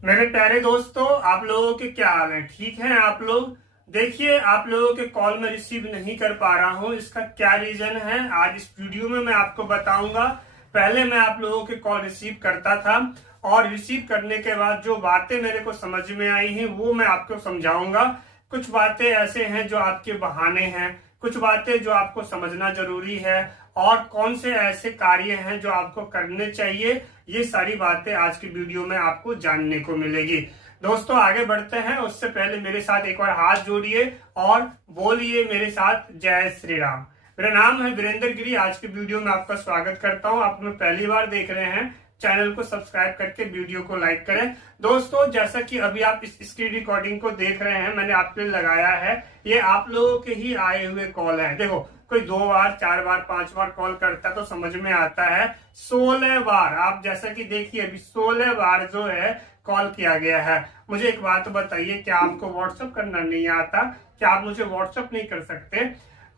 मेरे प्यारे दोस्तों, आप लोगों के क्या हाल है? ठीक हैं आप लोग? देखिए, आप लोगों के कॉल में रिसीव नहीं कर पा रहा हूं। इसका क्या रीजन है आज इस वीडियो में मैं आपको बताऊंगा। पहले मैं आप लोगों के कॉल रिसीव करता था और रिसीव करने के बाद जो बातें मेरे को समझ में आई हैं वो मैं आपको समझाऊंगा। कुछ बातें ऐसे हैं जो आपके बहाने हैं, कुछ बातें जो आपको समझना जरूरी है और कौन से ऐसे कार्य हैं जो आपको करने चाहिए। ये सारी बातें आज की वीडियो में आपको जानने को मिलेगी। दोस्तों, आगे बढ़ते हैं उससे पहले मेरे साथ एक बार हाथ जोड़िए और बोलिए मेरे साथ जय श्री राम। मेरा नाम है वीरेंद्र गिरी। आज की वीडियो में आपका स्वागत करता हूं। आप हमें पहली बार देख रहे हैं, चैनल को सब्सक्राइब करके वीडियो को लाइक करें। दोस्तों, जैसा कि अभी आप इस स्क्रीन रिकॉर्डिंग को देख रहे हैं, मैंने आपके लिए लगाया है, ये आप लोगों के ही आए हुए कॉल है। देखो, कोई 2 बार 4 बार 5 बार कॉल करता है तो समझ में आता है। 16 बार, आप जैसा कि देखिए अभी 16 बार जो है कॉल किया गया है। मुझे एक बात बताइए, क्या आपको व्हाट्सएप करना नहीं आता? क्या आप मुझे व्हाट्सएप नहीं कर सकते?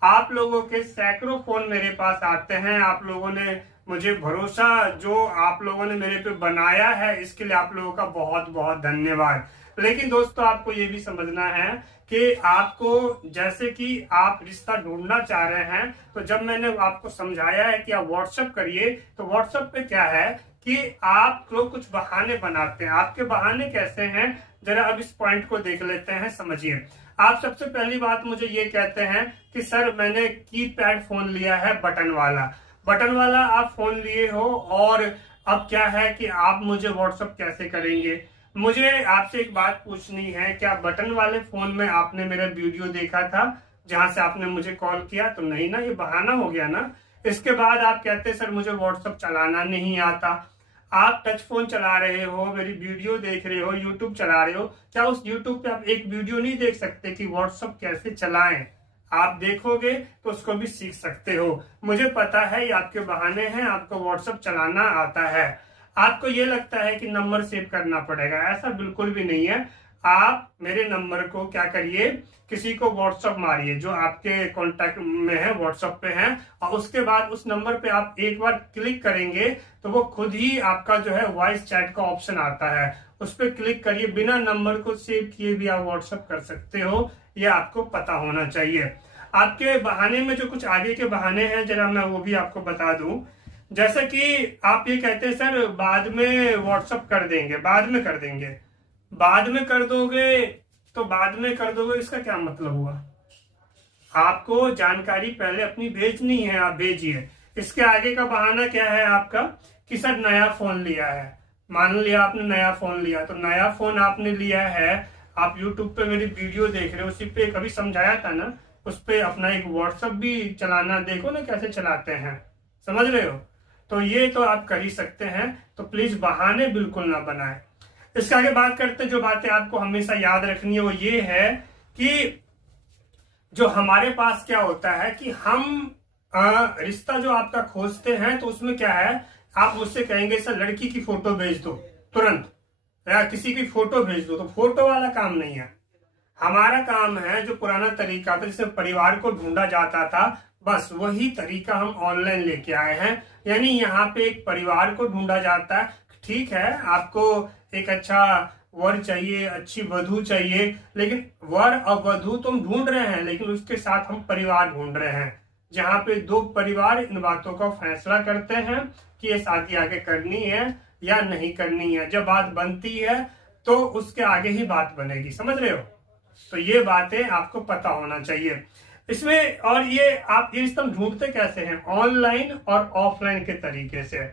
आप लोगों के सैकड़ों फोन मेरे पास आते हैं। आप लोगों ने मुझे भरोसा जो आप लोगों ने मेरे पे बनाया है, इसके लिए आप लोगों का बहुत बहुत धन्यवाद। लेकिन दोस्तों, आपको ये भी समझना है कि आपको, जैसे कि आप रिश्ता ढूंढना चाह रहे हैं, तो जब मैंने आपको समझाया है कि आप व्हाट्सएप करिए, तो व्हाट्सएप पे क्या है कि आप लोग कुछ बहाने बनाते हैं। आपके बहाने कैसे हैं, जरा अब इस पॉइंट को देख लेते हैं, समझिए। आप सबसे पहली बात मुझे ये कहते हैं कि सर मैंने कीपैड फोन लिया है, बटन वाला। बटन वाला आप फोन लिए हो और अब क्या है कि आप मुझे व्हाट्सएप कैसे करेंगे? मुझे आपसे एक बात पूछनी है, क्या बटन वाले फोन में आपने मेरा वीडियो देखा था जहां से आपने मुझे कॉल किया? तो नहीं ना, ये बहाना हो गया ना। इसके बाद आप कहते हैं सर मुझे व्हाट्सएप चलाना नहीं आता। आप टच फोन चला रहे हो, मेरी वीडियो देख रहे हो, यूट्यूब चला रहे हो, क्या उस यूट्यूब पे आप एक वीडियो नहीं देख सकते कि व्हाट्सएप कैसे चलाएं? आप देखोगे तो उसको भी सीख सकते हो। मुझे पता है ये आपके बहाने हैं, आपको व्हाट्सएप चलाना आता है। आपको ये लगता है कि नंबर सेव करना पड़ेगा, ऐसा बिल्कुल भी नहीं है। आप मेरे नंबर को क्या करिए, किसी को व्हाट्सएप मारिए जो आपके कांटेक्ट में है, व्हाट्सएप पे है, और उसके बाद उस नंबर पे आप एक बार क्लिक करेंगे तो वो खुद ही आपका जो है वॉइस चैट का ऑप्शन आता है, उस पर क्लिक करिए। बिना नंबर को सेव किए भी आप व्हाट्सएप कर सकते हो, ये आपको पता होना चाहिए। आपके बहाने में जो कुछ आगे के बहाने हैं, जरा मैं वो भी आपको बता दूं। जैसा कि आप ये कहते हैं सर बाद में व्हाट्सएप कर देंगे, बाद में कर देंगे। बाद में कर दोगे तो बाद में कर दोगे, इसका क्या मतलब हुआ? आपको जानकारी पहले अपनी भेजनी है, आप भेजिए। इसके आगे का बहाना क्या है आपका कि सर नया फोन लिया है। मान लिया आपने नया फोन लिया, तो नया फोन आपने लिया है, आप यूट्यूब पे मेरी वीडियो देख रहे हो, उसी पे कभी समझाया था ना, उस पे अपना एक व्हाट्सएप भी चलाना देखो ना कैसे चलाते हैं, समझ रहे हो? तो ये तो आप कर ही सकते हैं, तो प्लीज बहाने बिल्कुल ना बनाए। इसके आगे बात करते, जो बातें आपको हमेशा याद रखनी है वो ये है कि जो हमारे पास क्या होता है कि हम रिश्ता जो आपका खोजते हैं, तो उसमें क्या है, आप मुझसे कहेंगे सर लड़की की फोटो भेज दो तुरंत, या किसी की फोटो भेज दो, तो फोटो वाला काम नहीं है। हमारा काम है जो पुराना तरीका था जिसमें परिवार को ढूंढा जाता था, बस वही तरीका हम ऑनलाइन लेके आए हैं। यानी यहाँ पे एक परिवार को ढूंढा जाता है। ठीक है, आपको एक अच्छा वर चाहिए, अच्छी वधू चाहिए, लेकिन वर और वधू तुम ढूंढ रहे हैं, लेकिन उसके साथ हम परिवार ढूंढ रहे हैं, जहाँ पे 2 परिवार इन बातों का फैसला करते हैं कि ये शादी आगे करनी है या नहीं करनी है। जब बात बनती है तो उसके आगे ही बात बनेगी, समझ रहे हो? तो ये बातें आपको पता होना चाहिए इसमें। और ये आप ये रिश्ता ढूंढते कैसे हैं? ऑनलाइन और ऑफलाइन के तरीके से।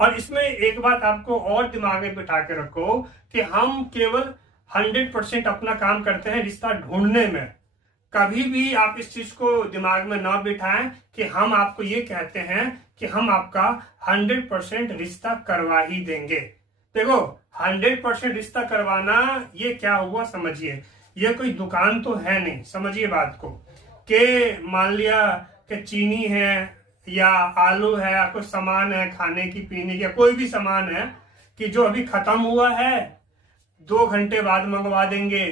और इसमें एक बात आपको और दिमाग में बिठा के रखो कि हम केवल 100% अपना काम करते हैं रिश्ता ढूंढने में। कभी भी आप इस चीज को दिमाग में ना बिठाएं कि हम आपको ये कहते हैं कि हम आपका 100% रिश्ता करवा ही देंगे। देखो, 100% रिश्ता करवाना ये क्या हुआ समझिए, ये कोई दुकान तो है नहीं, समझिए बात को। कि मान लिया कि चीनी है या आलू है या कोई सामान है खाने की पीने की, कोई भी सामान है कि जो अभी खत्म हुआ है 2 घंटे बाद मंगवा देंगे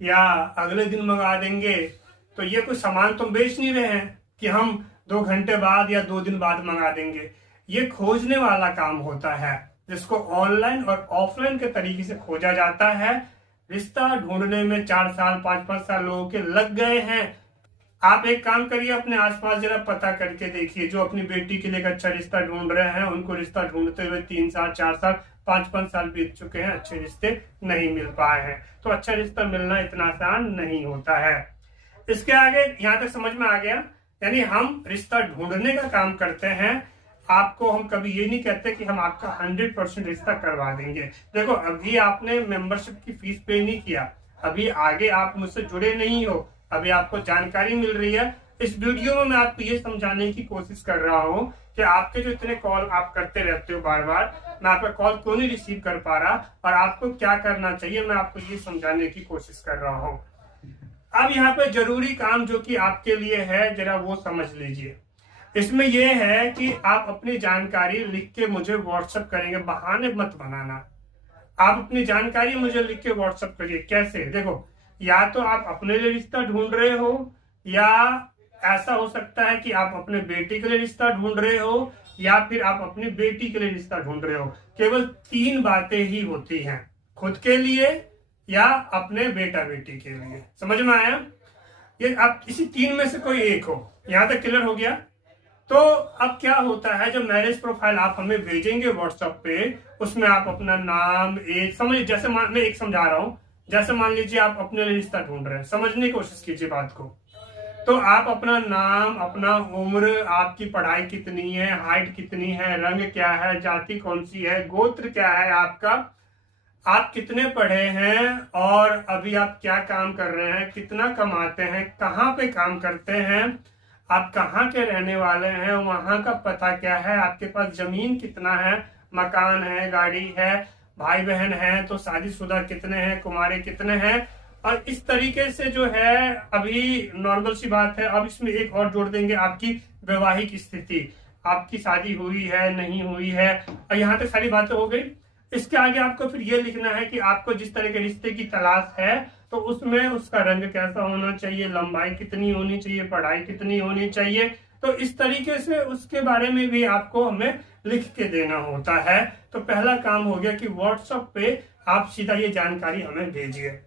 या अगले दिन मंगा देंगे, तो ये कोई सामान तुम बेच नहीं रहे हैं कि हम 2 घंटे बाद या 2 दिन बाद मंगा देंगे। ये खोजने वाला काम होता है। जिसको ऑनलाइन और ऑफलाइन के तरीके से खोजा जाता है। रिश्ता ढूंढने में 4 साल 5-5 साल लोगों के लग गए हैं। आप एक काम करिए, अपने आसपास जरा पता करके देखिए, जो अपनी बेटी के लिए एक अच्छा रिश्ता ढूंढ रहे हैं उनको रिश्ता ढूंढते हुए 3 साल 4 साल 5-5 साल बीत चुके हैं, अच्छे रिश्ते नहीं मिल पाए हैं। तो अच्छा रिश्ता मिलना इतना आसान नहीं होता है। इसके आगे यहाँ तक समझ में आ गया, यानी हम रिश्ता ढूंढने का काम करते हैं। आपको हम कभी ये नहीं कहते कि हम आपका 100% रिश्ता करवा देंगे। देखो, अभी आपने मेंबरशिप की फीस पे नहीं किया, अभी आगे आप मुझसे जुड़े नहीं हो, अभी आपको जानकारी मिल रही है। इस वीडियो में मैं आपको ये समझाने की कोशिश कर रहा हूँ कि आपके जो इतने कॉल आप करते रहते हो बार बार, मैं आपका कॉल क्यों नहीं रिसीव कर पा रहा और आपको क्या करना चाहिए, मैं आपको ये समझाने की कोशिश कर रहा हूँ। अब यहाँ पे जरूरी काम जो कि आपके लिए है, जरा वो समझ लीजिए। इसमें यह है कि आप अपनी जानकारी लिख के मुझे व्हाट्सएप करेंगे, बहाने मत बनाना। आप अपनी जानकारी मुझे लिख के व्हाट्सएप करिए। कैसे? देखो, या तो आप अपने लिए रिश्ता ढूंढ रहे हो, या ऐसा हो सकता है कि आप अपने बेटे के लिए रिश्ता ढूंढ रहे हो, या फिर आप अपनी बेटी के लिए रिश्ता ढूंढ रहे हो। केवल 3 बातें ही होती हैं, खुद के लिए या अपने बेटा बेटी के लिए। समझ में आया? ये आप इसी 3 में से कोई एक हो। यहां तक क्लियर हो गया? तो अब क्या होता है, जो मैरिज प्रोफाइल आप हमें भेजेंगे व्हाट्सएप पे, उसमें आप अपना नाम, एज, समझ, जैसे मैं एक समझा रहा हूं, जैसे मान लीजिए आप अपने लिए रिश्ता ढूंढ रहे हैं, समझने की कोशिश कीजिए बात को। तो आप अपना नाम, अपना उम्र, आपकी पढ़ाई कितनी है, हाइट कितनी है, रंग क्या है, जाति कौन सी है, गोत्र क्या है आपका, आप कितने पढ़े हैं और अभी आप क्या काम कर रहे हैं, कितना कमाते हैं, कहाँ पे काम करते हैं, आप कहाँ के रहने वाले हैं, वहां का पता क्या है, आपके पास जमीन कितना है, मकान है, गाड़ी है, भाई बहन है तो शादीशुदा कितने हैं, कुंवारे कितने हैं। और इस तरीके से जो है, अभी नॉर्मल सी बात है, अब इसमें एक और जोड़ देंगे, आपकी वैवाहिक स्थिति, आपकी शादी हुई है नहीं हुई है, और यहाँ तक सारी बातें हो गई। इसके आगे आपको फिर ये लिखना है कि आपको जिस तरह के रिश्ते की तलाश है, तो उसमें उसका रंग कैसा होना चाहिए, लंबाई कितनी होनी चाहिए, पढ़ाई कितनी होनी चाहिए। तो इस तरीके से उसके बारे में भी आपको हमें लिख के देना होता है। तो पहला काम हो गया कि व्हाट्सएप पे आप सीधा ये जानकारी हमें भेजिए।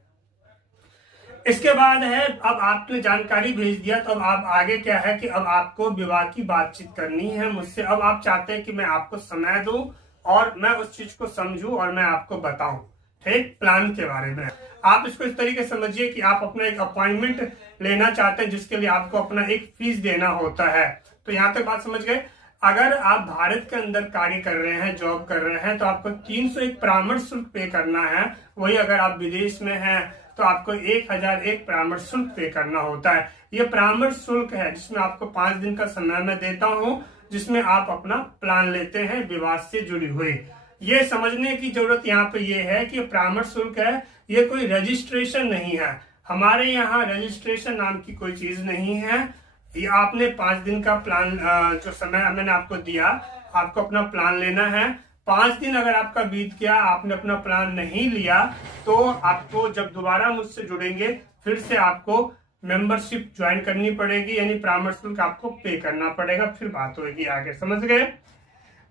इसके बाद है, अब आपने जानकारी भेज दिया, तो अब आप आगे क्या है कि अब आपको विवाह की बातचीत करनी है मुझसे। अब आप चाहते हैं कि मैं आपको समय दूं और मैं उस चीज को समझूं और मैं आपको बताऊं, ठीक, प्लान के बारे में। आप इसको इस तरीके समझिए कि आप अपना एक अपॉइंटमेंट लेना चाहते हैं, जिसके लिए आपको अपना एक फीस देना होता है। तो यहाँ तक बात समझ गए? अगर आप भारत के अंदर कार्य कर रहे हैं, जॉब कर रहे हैं, तो आपको 301 परामर्श शुल्क पे करना है। वही अगर आप विदेश में हैं तो आपको 1001 परामर्श शुल्क पे करना होता है। ये परामर्श शुल्क है जिसमें आपको 5 दिन का समय मैं देता हूँ, जिसमें आप अपना प्लान लेते हैं विवाह से जुड़ी हुई। ये समझने की जरूरत यहाँ पे ये है कि परामर्श शुल्क है, ये कोई रजिस्ट्रेशन नहीं है। हमारे यहाँ रजिस्ट्रेशन नाम की कोई चीज नहीं है। ये आपने 5 दिन का प्लान, जो समय मैंने आपको दिया, आपको अपना प्लान लेना है। 5 दिन अगर आपका बीत गया, आपने अपना प्लान नहीं लिया, तो आपको जब दोबारा मुझसे जुड़ेंगे, फिर से आपको मेंबरशिप ज्वाइन करनी पड़ेगी, यानी परामर्श शुल्क आपको पे करना पड़ेगा, फिर बात होगी आगे। समझ गए?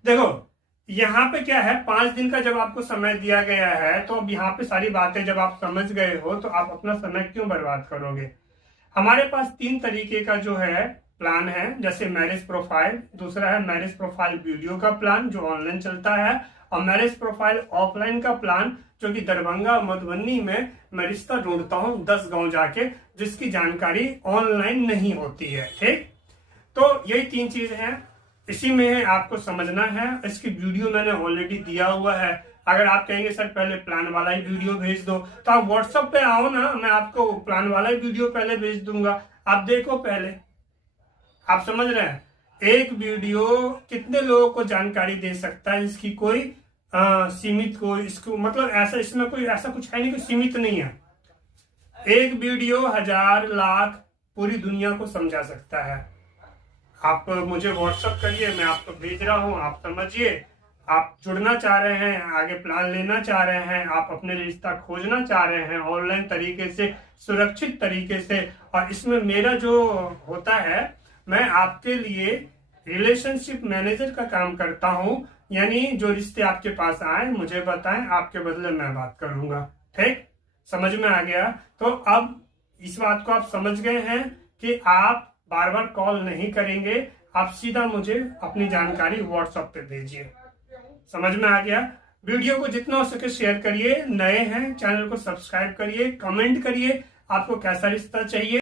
देखो, यहाँ पे क्या है, 5 दिन का जब आपको समय दिया गया है, तो अब यहाँ पे सारी बातें जब आप समझ गए हो, तो आप अपना समय क्यों बर्बाद करोगे। हमारे पास 3 तरीके का जो है प्लान है, जैसे मैरिज प्रोफाइल, दूसरा है मैरिज प्रोफाइल वीडियो का प्लान जो ऑनलाइन चलता है, और मैरिज प्रोफाइल ऑफलाइन का प्लान जो कि दरभंगा मधुबनी में मैं रिश्ता ढूंढता हूँ 10 गांव जाके, जिसकी जानकारी ऑनलाइन नहीं होती है, ठीक। तो यही 3 चीज हैं, इसी में है, आपको समझना है। इसकी वीडियो मैंने ऑलरेडी दिया हुआ है। अगर आप कहेंगे सर पहले प्लान वाला ही वीडियो भेज दो, तो आप व्हाट्सएप पे आओ ना, मैं आपको प्लान वाला ही वीडियो पहले भेज दूंगा, आप देखो पहले। आप समझ रहे हैं? एक वीडियो कितने लोगों को जानकारी दे सकता है, इसकी कोई सीमित, कोई इसको मतलब ऐसा, इसमें कोई ऐसा कुछ है नहीं, कोई सीमित नहीं है। एक वीडियो 1000 लाख पूरी दुनिया को समझा सकता है। आप मुझे व्हाट्सएप करिए, मैं आपको भेज रहा हूं, आप समझिए। आप जुड़ना चाह रहे हैं, आगे प्लान लेना चाह रहे हैं, आप अपने रिश्ता खोजना चाह रहे हैं ऑनलाइन तरीके से, सुरक्षित तरीके से, और इसमें मेरा जो होता है, मैं आपके लिए रिलेशनशिप मैनेजर का काम करता हूं, यानी जो रिश्ते आपके पास आए मुझे बताएं, आपके बदले मैं बात करूंगा। ठीक, समझ में आ गया? तो अब इस बात को आप समझ गए हैं कि आप बार बार कॉल नहीं करेंगे, आप सीधा मुझे अपनी जानकारी व्हाट्सएप पे भेजिए। समझ में आ गया? वीडियो को जितना हो सके शेयर करिए, नए हैं चैनल को सब्सक्राइब करिए, कमेंट करिए आपको कैसा रिश्ता चाहिए।